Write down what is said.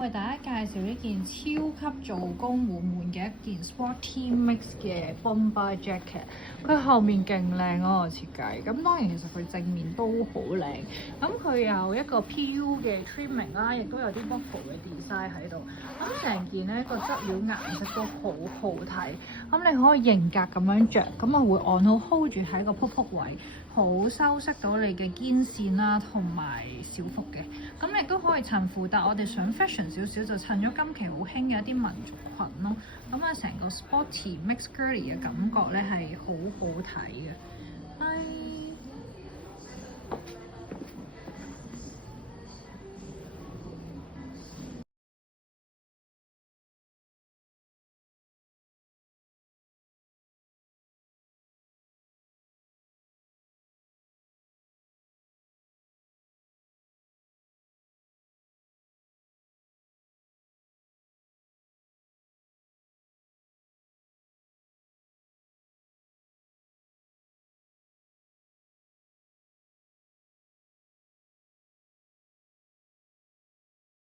為大家介紹一件超級做工滿滿嘅一件 Sporty Mix 嘅 Bomber Jacket， 佢後面勁靚嗰個設計，咁當然其實佢正面都好靚，咁佢有一個 PU 嘅 trimming 啦，亦都有啲 buckle 嘅 design 喺度，咁成件呢個質料顏色都好好睇，咁你可以型格咁樣着，咁啊會按好 hold 住喺個仆仆位，好修飾到你嘅肩線啦，同埋小腹嘅，咁亦都可以襯褲，但我哋想 fashion 少少就襯咗今期好興嘅一啲民族裙咯，咁啊成個 sporty mix girly 嘅感覺咧係好好睇嘅，係。